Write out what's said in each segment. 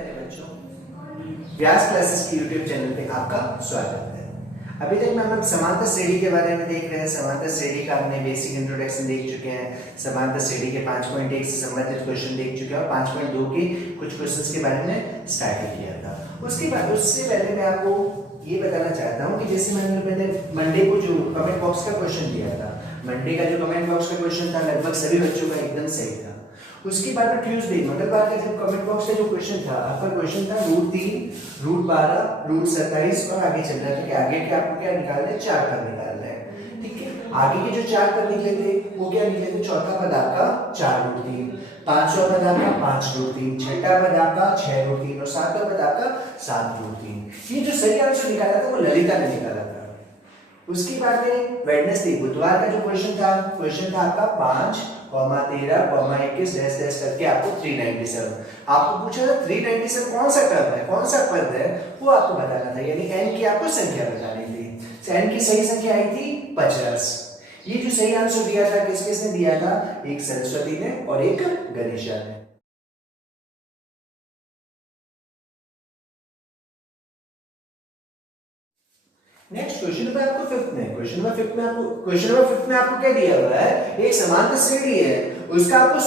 प्यारे बच्चों, व्यास क्लासेस की यूट्यूब चैनल पे आपका स्वागत है। अभी तक हम समांतर श्रेणी के बारे में देख रहे हैं। समांतर श्रेणी का हमने बेसिक इंट्रोडक्शन देख चुके हैं। समांतर श्रेणी के 5.1 से संबंधित क्वेश्चन देख चुके हैं और 5.2 के कुछ क्वेश्चंस के बारे में स्टार्ट किया था। उसके बाद उससे पहले मैं आपको ये बताना चाहता हूँ कि जैसे मैंने पहले मंडे को जो कमेंट बॉक्स का क्वेश्चन दिया था, मंडे का जो कमेंट बॉक्स का क्वेश्चन था लगभग सभी बच्चों का एकदम सही था। उसके बाद ट्यूसडे मंगलवार का जब कमेंट बॉक्स का जो क्वेश्चन था, आपका क्वेश्चन था √3, √12, √27 और आगे चल रहा है। तो आगे के आपको क्या निकालना है? 4 पद निकालना है। ठीक है, आगे के जो 4 पद निकले थे वो क्या निकले थे? चौथा पद आपका 4√3, पांचवा पद आपका 5√3, छठा पद आपका 6√3 और सातवां पद आपका 7√3। ये जो सही आंसर निकाला था वो ललिता ने निकाला था। उसके बाद में वेडनेसडे बुधवार का जो क्वेश्चन था आपका 5, 13, 21 डैश डैश करके आपको 397। आपको पूछा था 397 कौन सा टर्म है, कौन सा पद है, वो आपको बताना था। यानी n की आपको संख्या बतानी थी। n की सही संख्या आई थी 50। ये जो सही आंसर दिया था किसने दिया था? एक सरस्वती ने और एक गणेशा ने। नेक्स्ट क्वेश्चन नंबर आपको फिफ्थ में आपको क्या दिया हुआ है? एक समांतर श्रेणी है, उसका आपको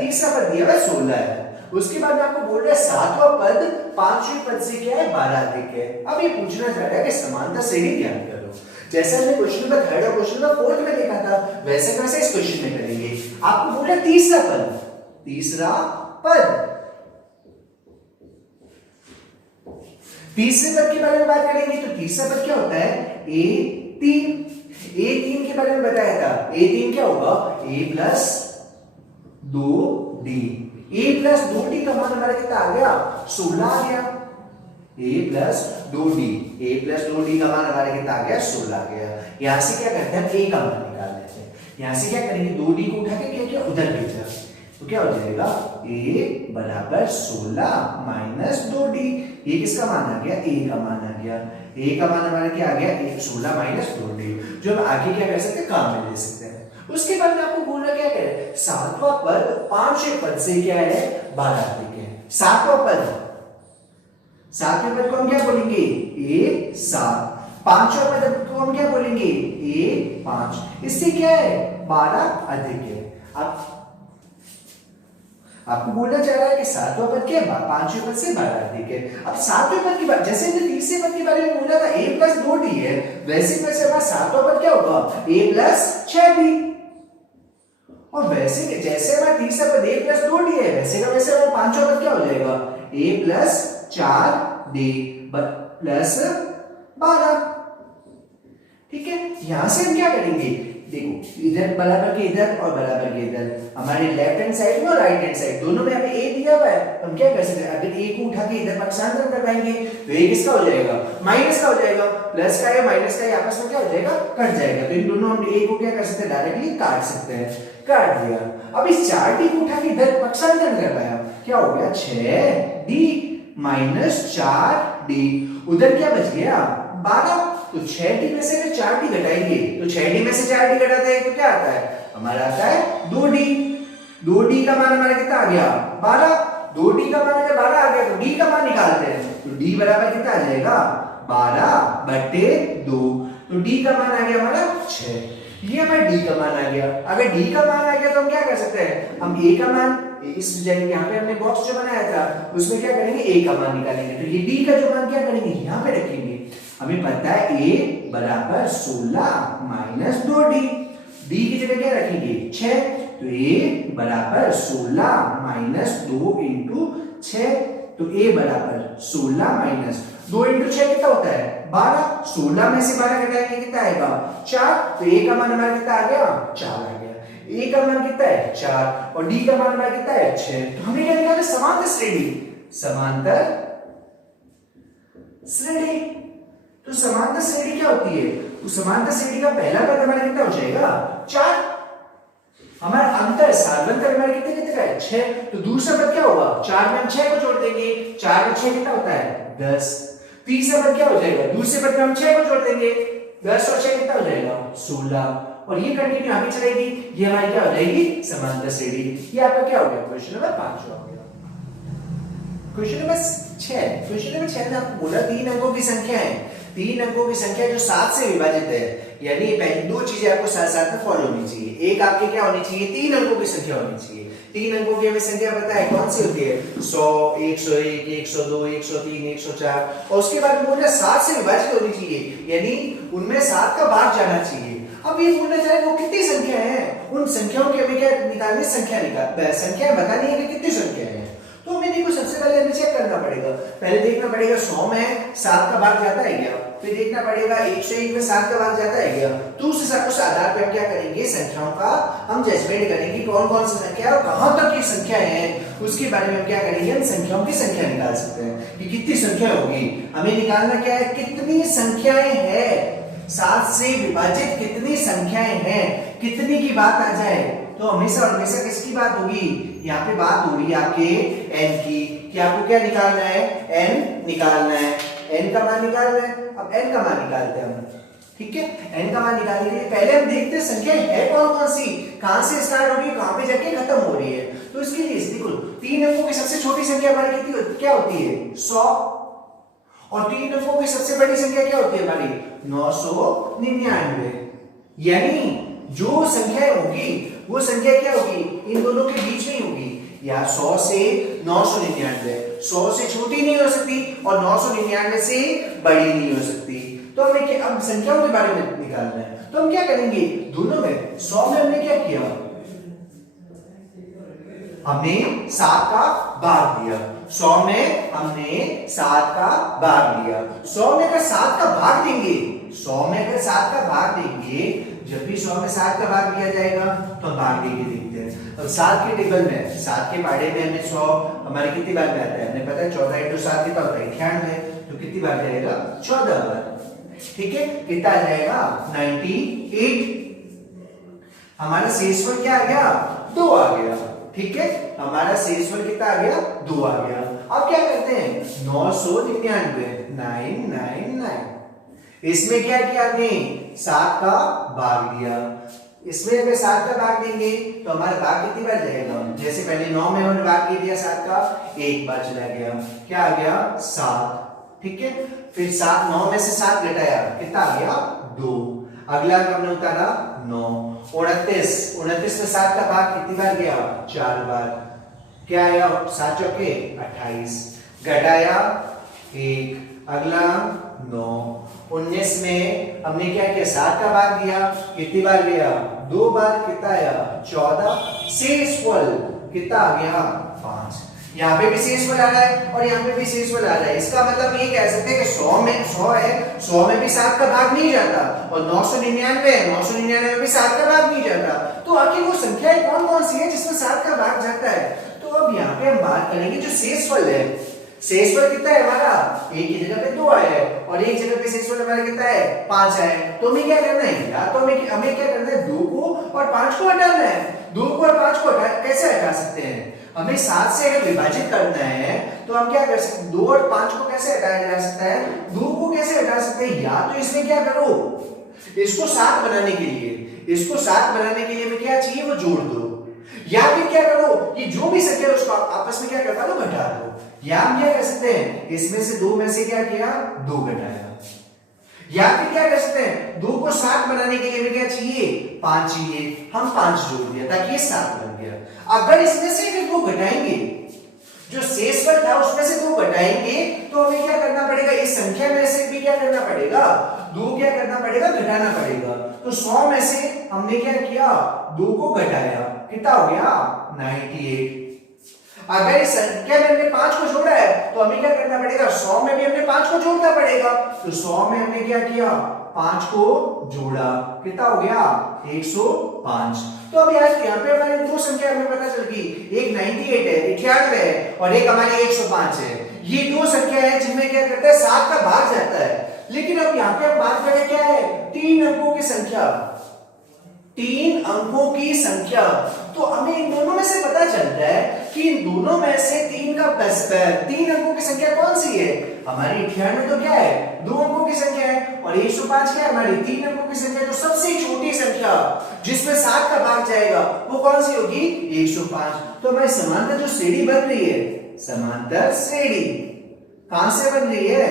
तीसरा पद दिया हुआ है 16 है। उसके बाद में आपको बोल रहा है सातवां पद पांचवें पद से क्या है? 12 अधिक है। अब ये पूछना चाह रहा है कि समांतर श्रेणी ज्ञात करो। जैसे हमने क्वेश्चन नंबर 3 और क्वेश्चन नंबर 4 में देखा था, वैसे कैसे इस क्वेश्चन में करेंगे। आपको बोल रहा है तीसरा पद तीसरे पद के बारे में बात करेंगे। तो तीसरा पद क्या होता है? a3 के बारे में बताया था। a3 क्या होगा? a plus 2d। a plus 2d का मान हमारा कितना आ गया? 16 आ गया। a प्लस 2d का मान हमारा कितना आ गया? 16 आ गया। यहां से क्या करते हैं? a का मान निकाल लेते हैं। यहां से क्या करेंगे? 2d को उठा के क्या किया? उधर भेजा। तो क्या हो जाएगा? a बराबर 16 माइनस 2d। ये किसका मान आ गया? a का मान आ गया। a का मान हमारा क्या आ गया? 16 माइनस 2d, जो हम आगे क्या कर सकते हैं? काम में ले सकते हैं। उसके बाद में आपको बोलना क्या है? सातवां पद पांचवें पद से क्या है? 12 अधिक है। सातवें पद को हम क्या बोलेंगे? a7। पांचवें पद को हम क्या बोलेंगे? a5। इससे क्या है? 12 अधिक है। अब आपको बोलना चाह रहा है कि सातवां पद क्या है? पांचवें पद से 12 अधिक है। अब सातवें पद की बात, जैसे हमने तीसरे पद के बारे में बोला था a प्लस 2d है, वैसे हमारा सातवां पद क्या होगा? a plus 6d। और वैसे जैसे हमारा तीसरा पद a प्लस 2d है, वैसे हमारा पांचवां पद क्या हो जाएगा? a plus 4d plus 12। ठीक है, यहां से हम क्या करेंगे? देखो, इधर बराबर के इधर और बराबर के इधर, हमारे लेफ्ट हैंड साइड में और राइट हैंड साइड दोनों में हमें a दिया हुआ है। हम क्या कर सकते हैं? अगर a को उठा के इधर पक्षांतर करवाएंगे तो a किसका हो जाएगा? माइनस का हो जाएगा। प्लस का या माइनस का आपस में क्या हो जाएगा? कट जाएगा। तो इन दोनों हम a को क्या कर सकते हैं? डायरेक्टली काट सकते हैं। काट दिया। अब इस 4d को उठा के इधर पक्षांतर करवाया, क्या हो गया? 6d minus 4d। उधर क्या बच गया? 12। तो 6d में से 4d घटाएंगे तो 6d में से 4d घटाते हैं तो क्या आता है? हमारा आता है 2d। 2d का मान हमारा कितना आ गया? 12। 2d का मान अगर 12 आ गया तो d का मान निकालते हैं। तो d बराबर कितना आ जाएगा? 12/2। तो d का मान आ गया हमारा 6। ये हमारा d का मान आ गया। अगर d का मान आ गया तो हम क्या कर सकते हैं? हम a का मान इस जगह यहाँ पे हमने बॉक्स जो बनाया था उसमें क्या करेंगे? a का मान निकालेंगे। तो ये d का जो मान क्या करेंगे? यहाँ पे रखेंगे। हमें पता है a बराबर 16 माइनस 2d। d की जगह क्या रखेंगे? 6। तो a बराबर 16 माइनस 2 इंटू 6। तो a बराबर 16 माइनस 2 इंटू 6 कितना होता है? 12। 16 में से 12 घटाएंगे कितना आएगा? 4। तो a का मान हमारा कितना आ गया? 4 आ गया। a का मान कितना है? 4 और d का मान हमारा कितना है? 6। तो हमने क्या निकाला? समांतर श्रेणी। तो समांतर श्रेणी क्या होती है? तो समांतर श्रेणी का पहला पद हमारा कितना हो जाएगा? 4। हमारा अंतर साधारणतर हमारे कितने का है? 6। तो दूसरा पद क्या होगा? 4 में हम 6 को जोड़ देंगे। 4 में 6 कितना होता है? 10। तीसरा पद क्या हो जाएगा? दूसरे पद में हम 6 को जोड़ देंगे। 10 और 6 कितना हो जाएगा? 16। और ये कंटिन्यू आगे चलेगी। ये हमारी क्या हो जाएगी? समांतर श्रेणी। ये आपका क्या हो गया? क्वेश्चन नंबर 5 हो गया। क्वेश्चन नंबर 6, क्वेश्चन नंबर 6 ने आपको बोला 3 अंकों की संख्या है, 3 अंकों की संख्या जो 7 से विभाजित है, यानी पहली दो चीजें आपको साथ साथ में फॉलो होनी चाहिए। एक आपके क्या होनी चाहिए, 3 अंकों की संख्या होनी चाहिए। 3 अंकों की हमें संख्या पता है कौन सी होती है, 100, 101, 102, 103, 104, और उसके बाद बोला 7 से विभाजित होनी चाहिए, यानी उनमें 7 का भाग जाना चाहिए। अब ये बोलना चाहे वो कितनी संख्या है, उन संख्याओं की हमें क्या निकालनी, संख्या बतानी है कि कितनी संख्या है। तो हमें देखो सबसे पहले हमें चेक करना पड़ेगा, पहले देखना पड़ेगा 100 में 7 का भाग जाता है क्या, फिर देखना पड़ेगा 101 में 7 का भाग जाता है क्या। तो उस आधार पे हम क्या करेंगे, संख्याओं का हम जजमेंट करेंगे कौन कौन सी संख्या है और कहां तक की संख्या है, उसके बारे में हम क्या करेंगे, हम संख्याओं की संख्या निकाल सकते हैं कि कितनी संख्या होगी। हमें निकालना क्या है, कितनी संख्याएं हैं, 7 से विभाजित कितनी संख्याएं हैं, कितनी की बात आ जाए तो हमेशा और हमेशा किसकी बात होगी, यहाँ पे बात हो रही है आपके n की, कि आपको क्या निकालना है, n निकालना है, n का मान निकालना है। अब n का मान निकालते हैं हम, ठीक है। n का मान निकालने के लिए पहले हम देखते हैं संख्या है कौन कौन सी, कहां से स्टार्ट हो रही है, कहां पे जाके खत्म हो रही है। तो इसके लिए देखो 3 अंकों की सबसे छोटी संख्या हमारी कितनी क्या होती है, 100, और 3 अंकों की सबसे बड़ी संख्या क्या होती है हमारी, 999। यानी जो संख्या होगी वो संख्या क्या होगी, इन दोनों के बीच में होगी, या 100 से 999, 100 से छोटी नहीं हो सकती और 999 से बड़ी नहीं हो सकती। तो हमें क्या अब संख्याओं के बारे में निकालना है, तो हम क्या करेंगे, दोनों में 100 में हमने क्या किया, हमने 7 का भाग दिया, 100 में हमने 7 का भाग दिया। 100 में अगर 7 का भाग देंगे, 100 में अगर 7 का भाग देंगे, जब भी 100 में 7 का भाग दिया जाएगा तो हम भाग देके देखते हैं। अब 7 के टेबल में 7 के पहाड़े में हमें 100 हमारे कितनी बार में आता है, हमें पता है 14 × 7 कितना होता है, 98, तो कितनी बार जाएगा, 14 बार, ठीक है। कितना आ जाएगा, 98। हमारा शेषफल क्या आ गया, 2 आ गया, ठीक है। हमारा शेषफल कितना आ गया, 2 आ गया। अब क्या करते हैं, 999, 999, इसमें क्या किया हमने, 7 का भाग दिया, इसमें अगर 7 का भाग देंगे तो हमारा भाग कितनी बार जाएगा, जैसे पहले 9 में हमने भाग दिया 7 का, एक बार चला गया, क्या आ गया, 7, ठीक है। फिर 7, 9 में से 7 घटाया, कितना आ गया, 2, अगला हमने उतारा 9, 29 में 7 का भाग कितनी बार गया, 4 बार, क्या आया, 7 चौके 28, घटाया 1, अगला 9, 19 में हमने क्या किया, 7 का भाग दिया, कितनी बार गया, 2 बार, कितना आया, 14, शेषफल कितना आ गया, 5। यहाँ पे भी शेषफल आ रहा है और यहाँ पे भी शेषफल आ रहा है, इसका मतलब ये कह सकते हैं कि 100 में 100 है, 100 में भी 7 का भाग नहीं जाता, और 999 है, 999 में भी 7 का भाग नहीं जाता। तो आखिर वो संख्याएं कौन कौन सी है जिसमें 7 का भाग जाता है। तो अब यहाँ पे हम बात करेंगे जो शेषफल है, शेषफल कितना है हमारा, एक की जगह पे 2 आया है और एक जगह पे शेषफल हमारा कितना है, 5 आया है। तो हमें क्या करना है, या तो हमें क्या करना है, 2 को और 5 को हटाना है। 2 को और 5 को कैसे हटा सकते हैं, हमें 7 से अगर विभाजित करना है तो हम क्या कर सकते हैं, 2 और 5 को कैसे हटाया जा सकता है, 2 को कैसे हटा सकते हैं, या तो इसमें क्या करो, इसको 7 बनाने के लिए हमें क्या चाहिए, वो जोड़ दो, या फिर क्या करो कि जो भी संख्या है उसको आपस में क्या करवा दो, घटा दो। या हम क्या कर सकते हैं, इसमें से 2 में से क्या किया, 2 घटाया, या फिर क्या कर सकते हैं, 2 को 7 बनाने के लिए हमें क्या चाहिए, 5 चाहिए, हम 5 जोड़ दिया ताकि ये 7 बन गया। अगर इसमें से अगर 2 घटाएंगे, जो शेषफल था उसमें से 2 घटाएंगे, तो हमें क्या करना पड़ेगा, इस संख्या में से भी क्या करना पड़ेगा, 2 क्या करना पड़ेगा, घटाना पड़ेगा। तो 100 में से हमने क्या किया, 2 को घटाया, कितना हो गया, 98। अगर इस संख्या में हमने 5 को जोड़ा है तो हमें क्या करना पड़ेगा, 100 में भी हमने 5 को जोड़ना पड़ेगा। तो 100 में हमने क्या किया, 5 को जोड़ा, कितना हो गया, 105। तो अब यहाँ पे हमारी 2 संख्या हमें पता चल गई, एक 98 है, 98 है, और एक हमारी 105 है। ये 2 संख्या है जिनमें क्या करता है, 7 का भाग जाता है। लेकिन अब यहाँ पे हम बात करें क्या है, 3 अंकों की संख्या, 3 अंकों की संख्या। तो हमें इन दोनों में से पता चलता है कि इन दोनों में से 3 का प्लस 3 अंकों की संख्या कौन सी है? हमारी 98 तो क्या है? 2 अंकों की संख्या है। और 105 क्या है? हमारी 3 अंकों की संख्या। तो सबसे छोटी संख्या जिसमें 7 का भाग जाएगा वो कौन सी होगी? 105। तो हमारी समांतर जो श्रेणी बन रही है, समांतर श्रेणी कहां से बन रही है?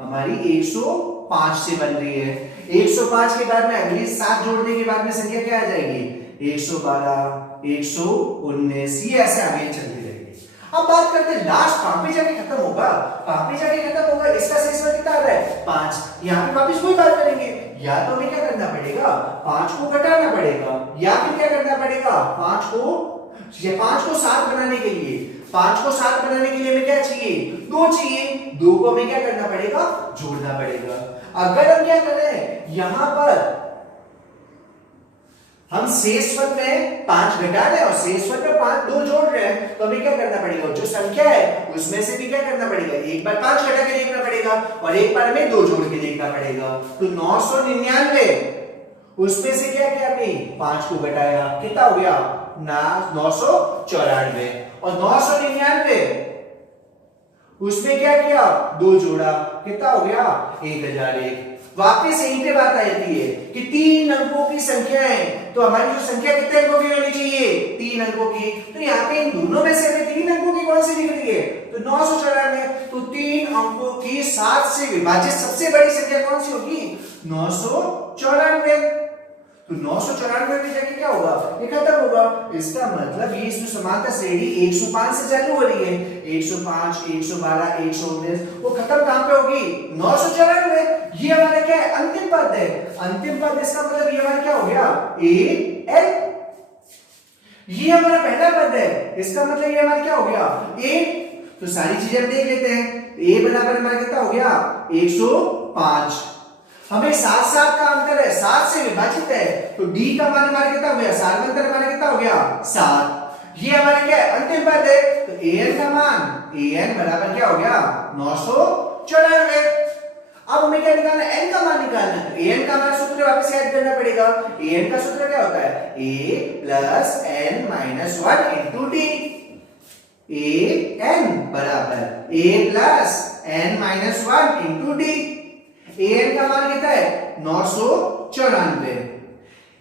हमारी 105 से बन रही है। 105 के बाद में अगली 7 जोड़ने के बाद में संख्या क्या आ जाएगी? 112, 119, ये ऐसे आगे चलती रहेगी। अब बात करते हैं लास्ट, कहां पे जाके खत्म होगा? कहां पे जाके खत्म होगा? इसका शेषफल कितना आ रहा है? 5। यहां पे वापस वही बात करेंगे, या तो हमें क्या करना पड़ेगा? 5 को घटाना पड़ेगा, या फिर क्या करना पड़ेगा? 5 को 7 बनाने के लिए, 5 को 7 बनाने के लिए हमें क्या चाहिए? 2 चाहिए। 2 को हमें क्या करना पड़ेगा? जोड़ना पड़ेगा। अगर हम क्या करें, यहां पर हम शेषफल में 5 घटा रहे हैं और शेषफल में 2 जोड़ रहे हैं, तो हमें क्या करना पड़ेगा? जो संख्या है उसमें से भी क्या करना पड़ेगा? एक बार 5 घटा के देखना पड़ेगा और एक बार हमें 2 जोड़ के देखना पड़ेगा। तो 999, उसमें से क्या किया हमने? 5 को घटाया, कितना हो गया? 994। और 999 उसमें क्या किया? 2 जोड़ा, कितना हो गया? 1001। वापस यहीं पे बात आ जाती है कि 3 अंकों की संख्या है, तो हमारी जो संख्या कितने अंकों की होनी चाहिए? 3 अंकों की। तो यहाँ पे इन दोनों में से हमें 3 अंकों की कौन सी दिख रही है? तो 994। तो 3 अंकों की 7 से विभाजित सबसे बड़ी संख्या कौन सी होगी? 994। तो 994 में जाके क्या होगा? ये खत्म होगा। इसका मतलब ये इसमें समांतर श्रेणी 105 से चालू हो रही है। 105, 112, 119 वो खत्म कहां पे होगी? 994। ये हमारा क्या है? अंतिम पद है। अंतिम पद, इसका मतलब ये हमारा क्या हो गया? A N. ये हमारा पहला पद है, इसका मतलब ये हमारा क्या हो गया? ए। तो सारी चीजें हम देख लेते हैं। ए बराबर हमारा कितना हो गया? 105। हमें 7 का अंतर है, 7 से विभाजित है, तो d का मान हमारा कितना हो गया? 7 का अंतर हमारा कितना हो गया? 7। ये हमारे क्या है? अंतिम पद है। तो an का मान, an बराबर क्या हो गया? 994। अब हमें क्या निकालना है? n का मान निकालना है। तो an का हमारा सूत्र वापस याद करना पड़ेगा। an का सूत्र क्या होता है? a plus n minus 1 into d। an बराबर a plus n minus 1 into d। an का मान कितना है? 994।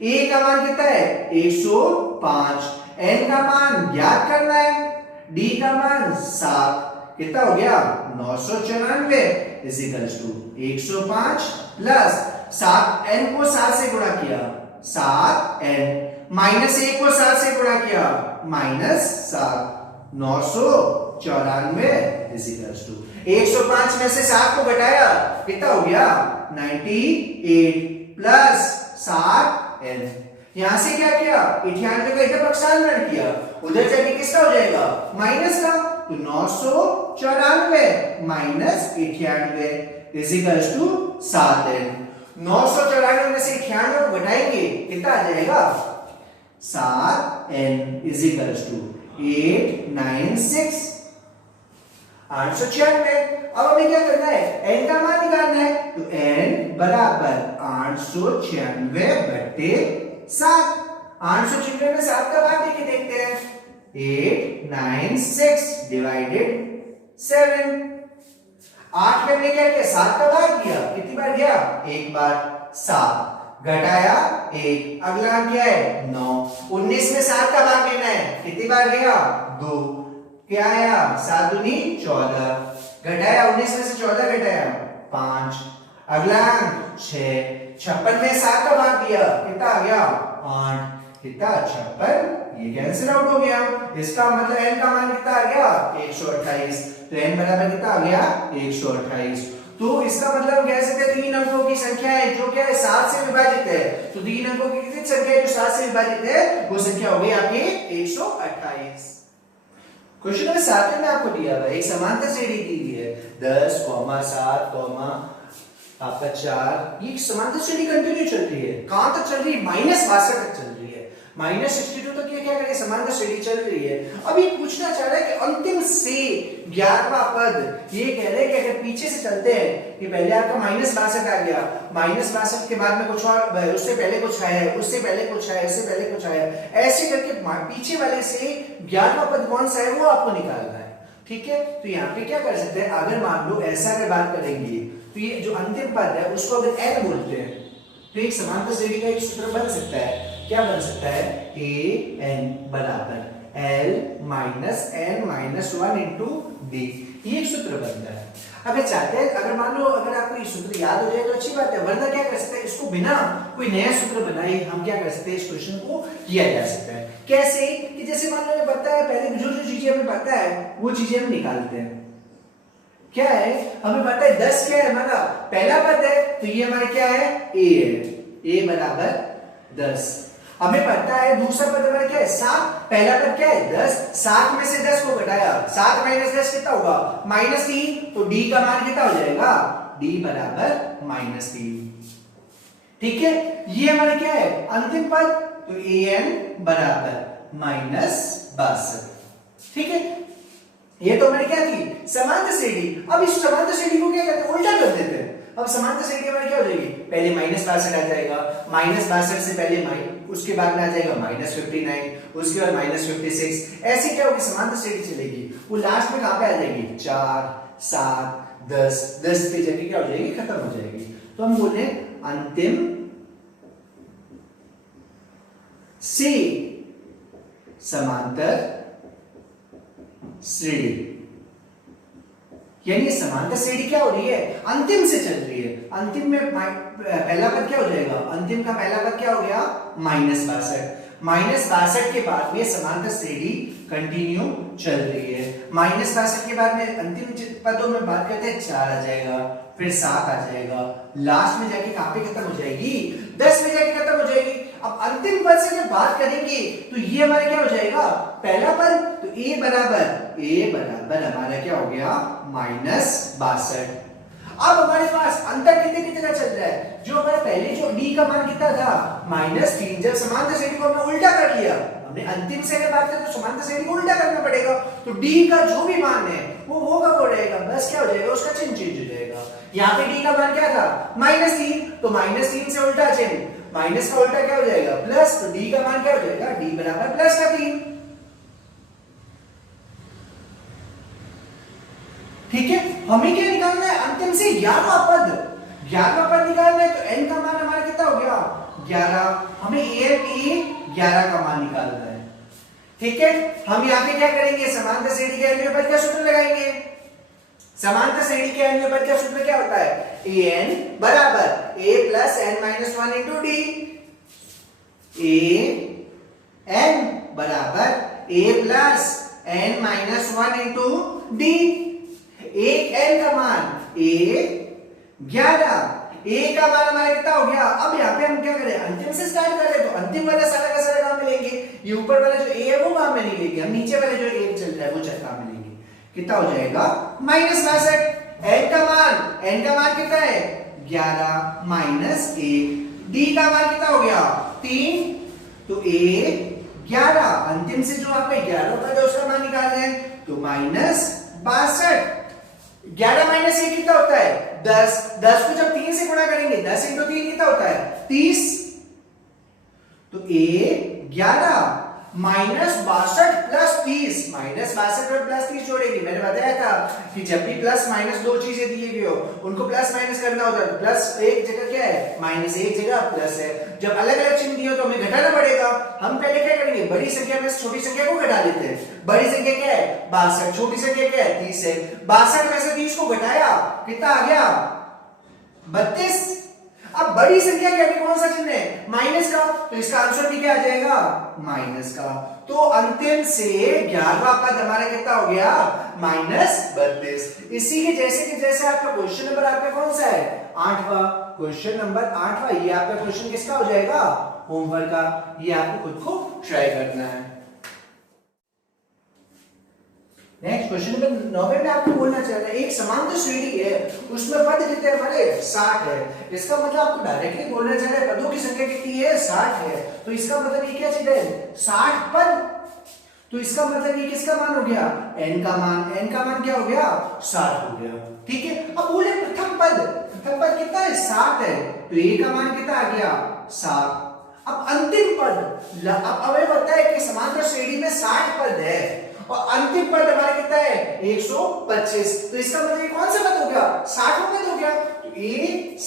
a का मान कितना है? 105। n का मान ज्ञात करना है। d का मान 7, कितना हो गया? 994 is equals to 105 plus 7, n को 7 से गुणा किया 7n, माइनस 1 को 7 से गुणा किया माइनस 7, 994 इज इक्वल्स टू 105 में से 7 को घटाया, कितना हो गया? 98 प्लस 7n। यहां से क्या किया? 98 का इधर पक्षांतरण किया, उधर जाके किसका हो जाएगा? माइनस का। तो 994 minus 98 is equals to 7n। 994 में से 98 को घटाएंगे, कितना आ जाएगा? 7n is equals to 896, 896। अब हमें क्या करना है? n का मान निकालना है। तो n बराबर 896 बटे 7। 896 में 7 का भाग देके देखते हैं। 896 डिवाइडेड 7। 8 में हमने क्या किया? 7 का भाग किया, कितनी बार गया? एक बार। 7 घटाया 1, अगला क्या है? 9। 19 में 7 का भाग लेना है, कितनी बार गया? 2, क्या आया? 7 दूनी 14, घटाया 19 में से 14 घटाया 5, अगला 6। 56 में 7 का भाग दिया, कितना आ गया? 8, कितना? 56, ये कैंसिल आउट हो गया। इसका मतलब n का मान कितना आ गया? 128। तो n बराबर कितना आ गया? 128। तो इसका मतलब हम कह सकते हैं 3 अंकों की संख्या है जो क्या है? 7 से विभाजित है। तो 3 अंकों की कितनी संख्या है जो 7 से विभाजित है? वो संख्या हो गई आपकी 128। क्वेश्चन नंबर 7 में आपको दिया हुआ है एक समांतर श्रेणी दी गई है 10, 7, आपका 4। ये समांतर श्रेणी कंटिन्यू चल रही है। कहां तक चल रही है? -62 तक चल रही है। -62 तक ये क्या करें? समांतर श्रेणी चल रही है। अब ये पूछना चाह रहा है कि अंतिम से 11वां पद, ये कह रहे हैं कि अगर पीछे से चलते हैं कि पहले आपका -62 आ गया, -62 के बाद में कुछ और, उससे पहले कुछ आया है, उससे पहले कुछ आया, उससे पहले कुछ आया, ऐसे करके पीछे वाले से 11वां पद कौन सा है वो आपको निकालना है। ठीक है, तो यहाँ पे क्या कर सकते हैं, अगर मान लो ऐसा अगर बात करेंगे तो ये जो अंतिम पद है उसको अगर n बोलते हैं तो एक समांतर श्रेणी का एक सूत्र बन सकता है, क्या बन सकता है, a n बराबर l minus n minus 1 into d, ये एक सूत्र बनता है। अगर चाहते हैं, अगर मान लो अगर आपको ये सूत्र याद हो जाए तो अच्छी बात है, वरना क्या कर सकते हैं, इसको बिना कोई नया सूत्र बनाए हम क्या कर सकते हैं, इस क्वेश्चन को किया जा सकता है। कैसे कि जैसे मान लो हमें पता है, पहले जो जो चीजें हमें पता है वो चीजें हम निकालते हैं। क्या है, हमें पता है 10 क्या है, हमारा पहला पद है, तो ये हमारा क्या है, a है, a बराबर 10। हमें पता है दूसरा पद हमारा क्या है, 7, पहला पद क्या है 10, 7 में से 10 को घटाया, 7 माइनस 10 कितना होगा, -3, तो d का मान कितना हो जाएगा, d बराबर -3। ठीक है, ये हमारा क्या है, अंतिम पद, तो an बराबर -62। ठीक है, ये तो हमारी क्या थी, समांतर श्रेणी। अब इस समांतर श्रेणी को क्या करते हैं, उल्टा कर देते हैं। अब समांतर श्रेणी हमारी क्या हो जाएगी, पहले -62 आ जाएगा, -62 से पहले उसके बाद में आ जाएगा -59, उसके बाद -56, ऐसे क्या होगी, समांतर श्रेणी चलेगी, वो लास्ट में कहां पे आ जाएगी, 4, 7, 10 पे जाके क्या हो जाएगी, खत्म हो जाएगी। तो हम बोले अंतिम से समांतर श्रेणी, यानी समांतर श्रेणी क्या हो रही है, अंतिम से चल रही है। अंतिम में पहला पद क्या हो जाएगा, अंतिम का पहला पद क्या हो गया, -62 के बाद में समांतर श्रेणी कंटिन्यू चल रही है। -62 के बाद में अंतिम पदों में बात करते हैं, 4 आ जाएगा, फिर 7 आ जाएगा, लास्ट में जाके कहां पे खत्म हो जाएगी, 10 में जाके खत्म हो जाएगी। अब अंतिम पद से जब बात करेंगे तो ये हमारा क्या हो जाएगा, पहला पद, तो a बराबर हमारा क्या हो गया, -62। अब हमारे पास अंतर कितने का चल रहा है, जो हमारे पहले जो d का मान कितना था, -3, जब समांतर श्रेणी को हमने उल्टा कर लिया, हमने अंतिम से अगर बात करें तो समांतर श्रेणी को उल्टा करना पड़ेगा, तो d का जो भी मान है वो होगा वो रहेगा, बस क्या हो जाएगा, उसका चिन्ह चेंज हो जाएगा। यहाँ पे d का मान क्या था, -3, तो -3 से उल्टा चिन्ह, माइनस का उल्टा क्या हो जाएगा, प्लस, तो d का मान क्या हो जाएगा, d बराबर +3। ठीक है, हमें क्या निकालना है, अंतिम से 11वां पद निकालना है, तो n का मान हमारा कितना हो गया, 11, हमें a 11 का मान निकालना है। ठीक है, हम यहाँ पे क्या करेंगे, समांतर श्रेणी के अन्य पद का सूत्र लगाएंगे। समांतर श्रेणी के अन्य पद का सूत्र क्या होता है, an बराबर a plus n minus 1 into D, an बराबर a plus n minus 1 into D. एक n का मान a 11, a का मान हमारा कितना हो गया। अब यहाँ पे हम क्या करें, अंतिम से स्टार्ट करें, तो अंतिम वाला सारा का सारा काम में लेंगे, ये ऊपर वाला जो a है वो काम में नहीं लेंगे, हम नीचे वाले जो a चल रहा है वो काम में लेंगे। कितना हो जाएगा, -62। n का मान कितना है, 11 माइनस 1, d का मान कितना हो गया, 3, तो a 11, अंतिम से जो आपने 11 पद है उसका मान निकाल रहे हैं, तो -62। 11 माइनस 1 कितना होता है, 10, 10 को जब 3 से गुणा करेंगे, 10 इंटू 3 कितना होता है, 30, तो a 11 -62 प्लस 30, -62 और प्लस 30 जोड़ेंगे। मैंने बताया था कि जब भी प्लस माइनस दो चीजें दिए गए हो उनको प्लस माइनस करना होता है, प्लस एक जगह क्या है, माइनस एक जगह प्लस है। जब अलग अलग चिन्ह दिए हो तो हमें घटाना पड़ेगा। हम पहले क्या करेंगे, बड़ी संख्या में छोटी संख्या को घटा लेते हैं। बड़ी संख्या क्या है, 62, छोटी संख्या क्या है, 30 है। 62 में से 30 को घटाया, कितना आ गया, 32। अब बड़ी संख्या के आगे कौन सा चिन्ह है, माइनस का, तो इसका आंसर भी क्या आ जाएगा, माइनस का। तो अंतिम से 11वां पद हमारा कितना हो गया, -32। इसी के जैसे कि जैसे आपका क्वेश्चन नंबर आपका कौन सा है, 8वां, क्वेश्चन नंबर 8वां। ये आपका क्वेश्चन किसका हो जाएगा, होमवर्क का। ये आपको खुद को ट्राई करना है। नेक्स्ट क्वेश्चन नंबर 9 में आपको बोलना चाह रहा है, एक समांतर श्रेणी है, उसमें पद कितने हमारे 60 है। इसका मतलब आपको डायरेक्टली बोलना चाह रहा है पदों की संख्या कितनी है, 60 है। तो इसका मतलब ये क्या चीज है, 60 पद। तो इसका मतलब ये किसका मान हो गया, n का मान क्या हो गया, 60 हो गया। ठीक है, अब बोले प्रथम पद कितना है, 7 है, तो a का मान कितना आ गया, 7। अब अंतिम पद, अब हमें पता है कि समांतर श्रेणी में 60 पद है और अंतिम पद हमारा कितना कितना है 125, तो इसका मतलब ये कौन सा पद हो गया 60वां पद हो गया, तो ए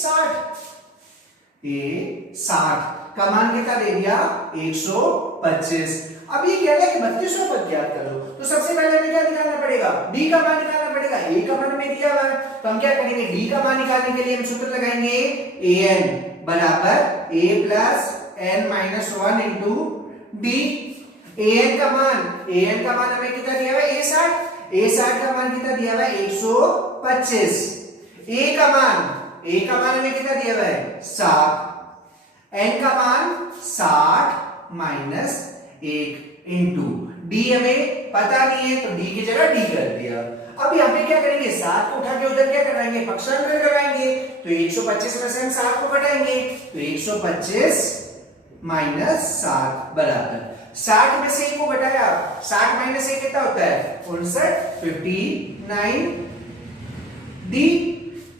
60 का मान कितना दे दिया 125। अब ये कह रहा है कि 32वां पद ज्ञात करो, तो सबसे पहले हमें क्या निकालना पड़ेगा डी का मान निकालना पड़ेगा, ए का मान हमें दिया हुआ है, तो हम क्या करेंगे डी का मान निकालने के लिए हम सूत्र लगाएंगे an बराबर a plus n minus 1 into D. an का मान हमें कितना दिया हुआ है a60 का मान कितना दिया हुआ है 125, a का मान हमें कितना दिया हुआ है 7, n का मान 60 माइनस 1 इंटू डी हमें पता नहीं है, तो डी की जगह डी कर दिया। अब यहाँ पे क्या करेंगे 7 को उठा के उधर क्या कराएंगे पक्षांतर कराएंगे, तो 125 में से हम 7 को घटाएंगे, तो 125 माइनस 7 बराबर 60 में से 1 को घटाया, 60 माइनस 1 कितना होता है 59, 59 डी।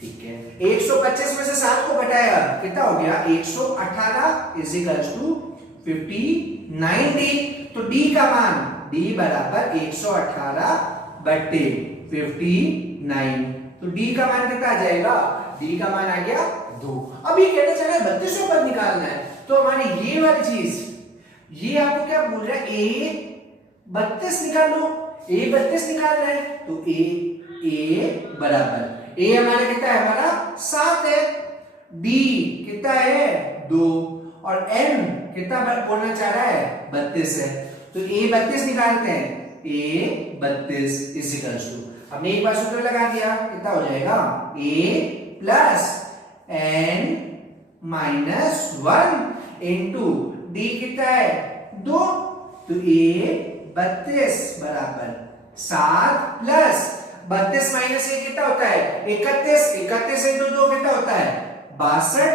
ठीक है 125 में से 7 को घटाया कितना हो गया 118 इज इक्वल्स टू 59 डी। तो डी का मान डी बराबर 118 बट्टे 59, तो डी का मान कितना आ जाएगा डी का मान आ गया 2। अब ये कहना चाह रहा है 32वां पद निकालना है, तो हमारी ये वाली चीज ये आपको क्या बोल रहा है a 32 निकालो, a 32 निकालना है, तो a बराबर a हमारा कितना है हमारा 7 है, d कितना है 2 और n कितना बोलना चाह रहा है 32 है, तो a 32 निकालते हैं, a 32 इज इक्वल्स टू हमने एक बार सूत्र लगा दिया कितना हो जाएगा a plus n minus 1 into D कितना है 2, तो a 32 बराबर 7 प्लस 32 माइनस 1 कितना होता है 31, 31 इंटू 2 कितना होता है 62,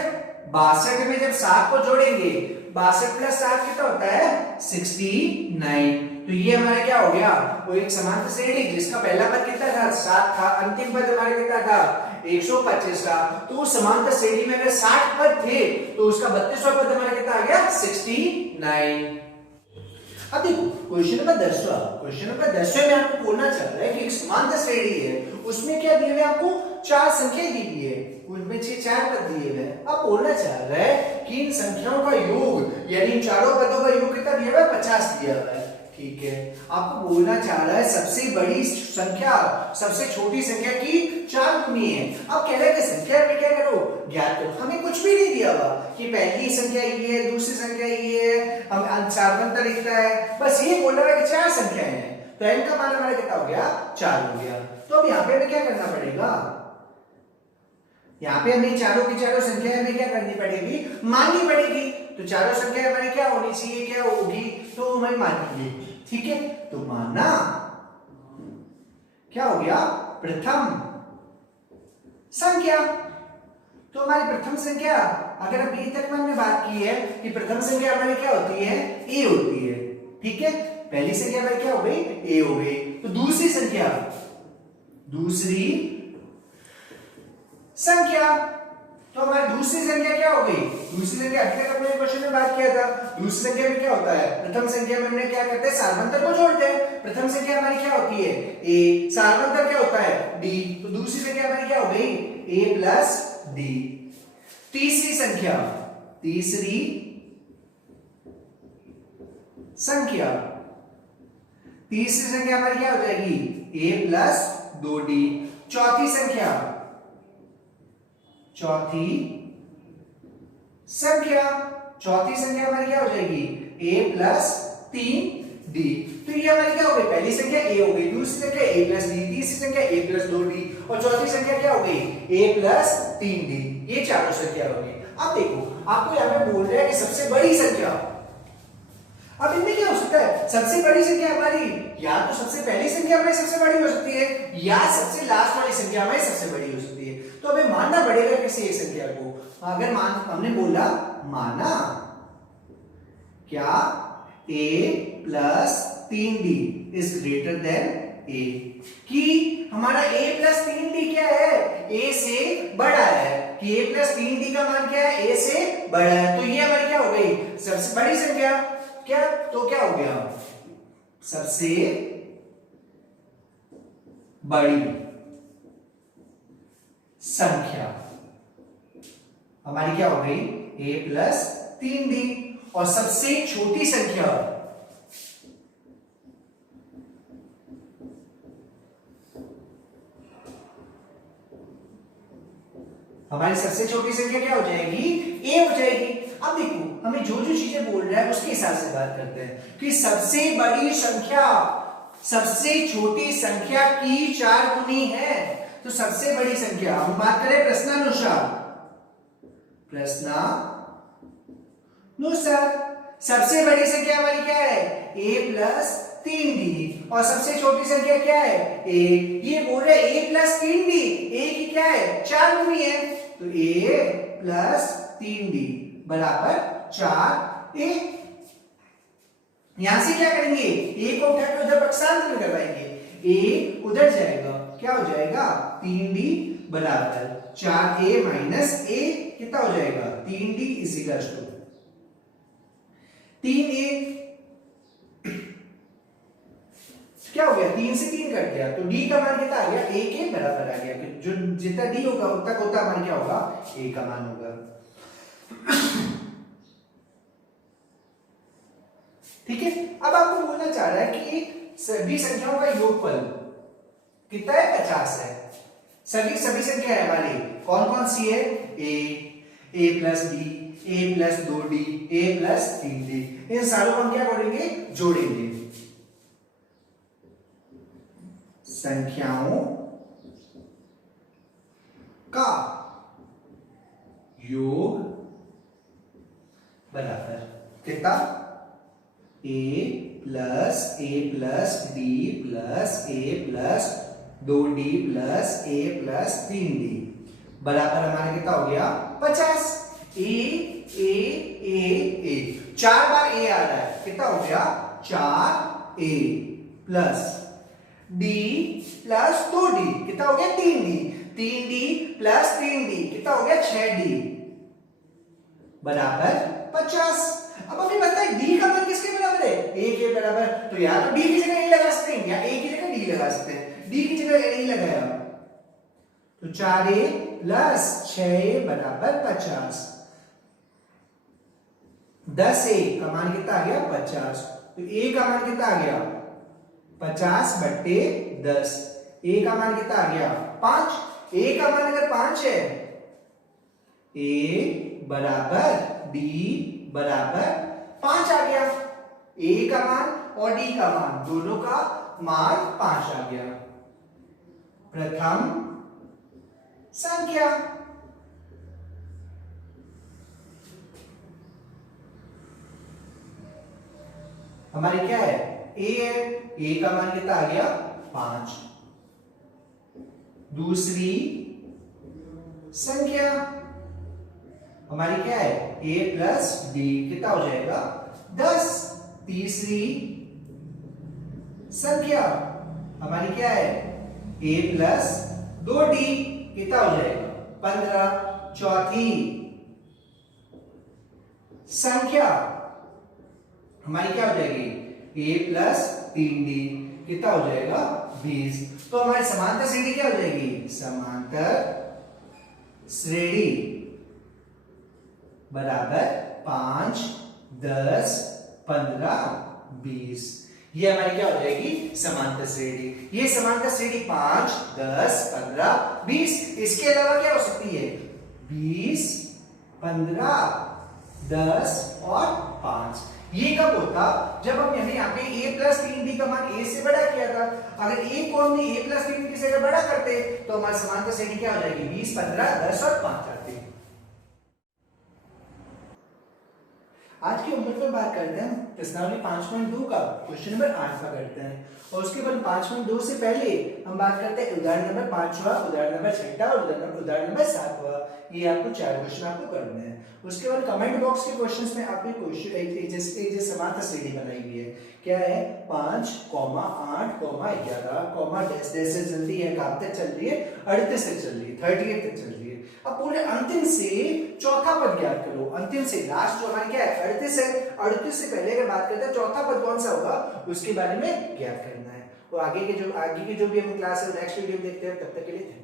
62 में जब 7 को जोड़ेंगे 62 प्लस 7 कितना होता है 69, तो ये हमारा क्या हो गया वो एक समांतर श्रेणी जिसका पहला पद कितना था 7 था, अंतिम पद हमारा कितना था 125 था, तो उस समांतर श्रेणी में अगर 60 पद थे तो उसका 32वां पद हमारा कितना आ गया 69। अब देखो क्वेश्चन नंबर 10 में आपको बोलना चाह रहा है कि एक समांतर श्रेणी है उसमें क्या दिए हुए आपको 4 संख्या दी हुई है, उनमें से 4 पद दिए हुए हैं। अब बोलना चाह रहा है कि इन संख्याओं का योग यानी इन चारों पदों का योग कितना दिया हुआ है 50 दिया हुआ है। ठीक है आपको बोलना चाह रहा है सबसे बड़ी संख्या सबसे छोटी संख्या की 4 गुनी है। अब कह रहा है कि संख्या में क्या करो ज्ञात करो, हमें कुछ भी नहीं दिया हुआ कि पहली संख्या ये है दूसरी संख्या ये है, हम सार्वंतर लिखता है, बस ये बोल रहा है कि 4 संख्याएं हैं, तो n का मान हमारा कितना हो गया 4 हो गया। तो अब यहाँ पे हमें क्या करना पड़ेगा, यहाँ पे हमें चारों की चारों संख्या हमें क्या करनी पड़ेगी माननी पड़ेगी, तो चारों संख्या हमारी क्या होनी चाहिए क्या होगी तो हमें मानेंगे। ठीक है तो माना क्या हो गया प्रथम संख्या, तो हमारी प्रथम संख्या अगर हम अभी तक हमने बात की है कि प्रथम संख्या हमारी क्या होती है a होती है। ठीक है पहली संख्या हमारी क्या हो गई a हो गई, तो दूसरी संख्या तो हमारी दूसरी संख्या क्या हो गई, दूसरी संख्या अभी तक हमने क्वेश्चन में बात किया था, दूसरी संख्या में क्या होता है प्रथम संख्या में हमने क्या करते हैं सार्वंतर को जोड़ते हैं, प्रथम संख्या हमारी क्या होती है a, सार्वंतर क्या होता है d, तो दूसरी संख्या हमारी क्या हो गई a प्लस d। तीसरी संख्या हमारी क्या हो जाएगी a प्लस 2d। चौथी संख्या हमारी क्या हो जाएगी a प्लस 3d। तो ये हमारी क्या हो गई पहली संख्या a हो गई, दूसरी संख्या a प्लस d, तीसरी संख्या a प्लस 2d और चौथी संख्या क्या हो गई a प्लस 3d। ये चारों संख्या हो गई। अब देखो आपको यहाँ पे बोल रहा है कि सबसे बड़ी संख्या, अब इनमें क्या हो सकता है सबसे बड़ी संख्या हमारी या तो सबसे पहली संख्या हमारी सबसे बड़ी हो सकती है या सबसे लास्ट वाली संख्या हमारी सबसे बड़ी हो सकती है, तो हमें मानना पड़ेगा किसी एक संख्या को। अगर हमने बोला माना क्या a plus 3d is greater than a, कि हमारा a प्लस 3d क्या है a से बड़ा है, कि a प्लस 3d का मान क्या है a से बड़ा है, तो ये हमारी क्या हो गई सबसे बड़ी संख्या। क्या तो क्या हो गया सबसे बड़ी संख्या हमारी क्या हो गई a प्लस 3d, और सबसे छोटी संख्या हमारी सबसे छोटी संख्या क्या हो जाएगी a हो जाएगी। अब देखो हमें जो जो चीजें बोल रहा है उसके हिसाब से बात करते हैं कि सबसे बड़ी संख्या सबसे छोटी संख्या की 4 गुनी है। तो सबसे बड़ी संख्या हम बात करें प्रश्नानुसार, सबसे बड़ी संख्या हमारी क्या है a प्लस 3d, और सबसे छोटी संख्या क्या है a। ये बोल रहे a प्लस 3d, a की क्या है 4 गुनी है, तो a प्लस 3d बराबर 4a। यहां से क्या करेंगे a को उठा के उधर पक्षांतर में करवाएंगे, a उधर जाएगा, क्या हो जाएगा 3d बराबर 4a माइनस a, कितना हो जाएगा 3d is equal to 3a, क्या हो गया 3 से 3 कट गया, तो d का मान कितना आ गया a के बराबर आ गया, जो जितना d होगा उतना होता मान क्या होगा a का मान होगा। ठीक है, अब आपको बोलना चाह रहा है कि सभी संख्याओं का योगफल कितना है 50 है। सभी संख्या है हमारी कौन कौन सी है a plus d, a plus 2d, a plus 3d, इन सारों को हम क्या करेंगे जोड़ेंगे। संख्याओं का योग बराबर कितना a plus d plus a plus 2d plus a plus 3d बराबर हमारा कितना हो गया 50। a 4 बार a आ रहा है, कितना हो गया 4a plus d plus 2d, कितना हो गया 3d प्लस 3d, कितना हो गया 6d बराबर 50। अब हमें पता है d का मान किसके बराबर है a के बराबर, तो या तो d की जगह a लगा सकते हैं या a की जगह d लगा सकते हैं, d की जगह a लगाया तो 4a प्लस 6a बराबर 50। 10a का मान कितना आ गया 50, तो a का मान कितना आ गया 50 बट्टे 10, a का मान कितना आ गया 5, a का मान अगर 5 है a बराबर d बराबर 5 आ गया, a का मान और d का मान दोनों का मान 5 आ गया। प्रथम संख्या हमारी क्या है a है, a का मान कितना आ गया 5। दूसरी संख्या हमारी क्या है a प्लस d, कितना हो जाएगा 10। तीसरी संख्या हमारी क्या है a प्लस 2d, कितना हो जाएगा 15। चौथी संख्या हमारी क्या हो जाएगी a प्लस 3d, कितना हो जाएगा 20। तो हमारी समांतर श्रेणी क्या हो जाएगी समांतर श्रेणी बराबर 5, 10, 15, 20। ये हमारी क्या हो जाएगी समांतर श्रेणी। ये समांतर श्रेणी 5, 10, 15, 20, इसके अलावा क्या हो सकती है 20, 15, 10 और 5। ये कब होता जब हम यहाँ पे a प्लस 3d का मान a से बड़ा किया था। अगर a को हमने a प्लस 3d से बड़ा करते तो हमारी समांतर श्रेणी क्या हो जाएगी 20, 15, 10 और 5 आती। आज की उम्मीद में बात करते हैं प्रश्नावली 5.2 का क्वेश्चन नंबर 8 का करते हैं, और उसके बाद 5.2 से पहले हम बात करते हैं उदाहरण नंबर 5वां, उदाहरण नंबर 6वां और उदाहरण नंबर 7वां। ये आपको 4 क्वेश्चन आपको करने हैं। उसके बाद कमेंट बॉक्स के क्वेश्चंस में आपने क्वेश्चन एक समांतर श्रेणी बनाई हुई है, क्या है 5, 8, 11, डैश से चलती है, कब तक चल रही है 38 तक चल रही है, 38 तक चल रही है। अब पूरे अंतिम से चौथा पद ज्ञात करो। अंतिम से लास्ट जो हमारी क्या है 38 है, 38 से पहले अगर बात करते हैं चौथा पद कौन सा होगा उसके बारे में ज्ञात करना है। वो आगे की जो भी हमें क्लास है वो नेक्स्ट वीडियो में देखते हैं। तब तक के लिए